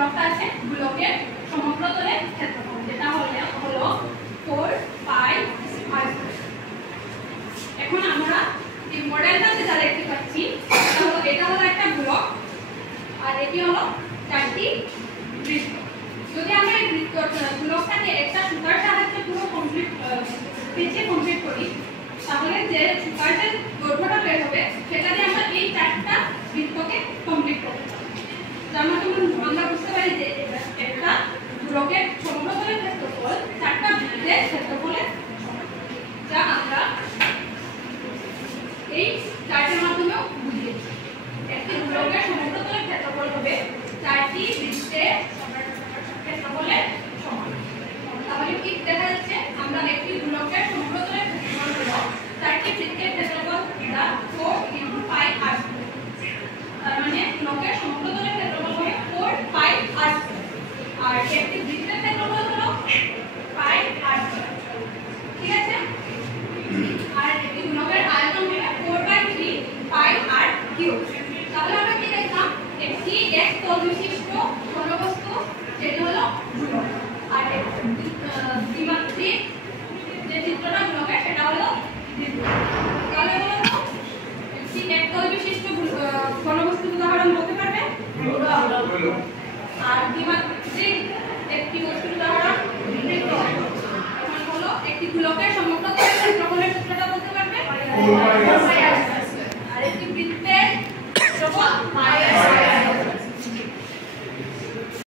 ব্লকটা আছে ব্লকের সমগ্র তলের ক্ষেত্রফল যেটা হলো 4 পাই r। এখন আমরা এই মডেলটা যেটা দেখতে পাচ্ছি এটা হলো একটা ব্লক আর এটি হলো চারটি বৃত্ত। যদি আমরা এই ব্লকটাকে একটা সুতার সাহায্যে পুরো কমপ্লিট করি তাহলে যে সুতার যে দৈর্ঘ্যটা বের হবে সেটা দিয়ে আমরা এই চারটা বৃত্তকে কমপ্লিট করতে পারব। যার মাধ্যমে আমরা বুঝতে পারি যে একটা ব্লকের সমগ্র ক্ষেত্রফল চারটা বৃত্তের ক্ষেত্রফলের সমান, যা আমরা এই চার্টের মাধ্যমে বুঝিয়েছি। একটি ব্লকের সমগ্র ক্ষেত্রফল হবে চারটি বৃত্তের ক্ষেত্রফলের সমান। তাহলে কি দেখা যাচ্ছে আমরা একটি ব্লকের সমগ্র ক্ষেত্রফল হলো চারটি বৃত্তের ক্ষেত্রফল যা 4 × পাই r²। তার মানে ব্লকের সমগ্র ক্ষেত্রফল হবে 4 পাই r²। আর একটি বৃত্তের ক্ষেত্রফল হলো পাই r²। ঠিক আছে? আর একটি ব্লকের আয়তন হবে 4/3 পাই r³ তাহলে আমরা কি দেখলাম একটি এক তল বিশিষ্ট ঘনবস্তু যেটি হলো ব্লক আর দ্বিমাত্রিক যে চিত্রটা ব্লকের সেটা হলো বৃত্ত। তাহলে বলো একটি এক তল বিশিষ্ট ঘনবস্তুর উদাহরণ বলতে পারবে? আর দ্বিমাত্রিক একটি বস্তুর উদাহরণ বৃত্ত। এখন হলো একটি ব্লকের সমগ্র তলের ক্ষেত্রফলের সূত্রটা বলতে পারবে? আর একটি বৃত্তের ক্ষেত্রফল পাই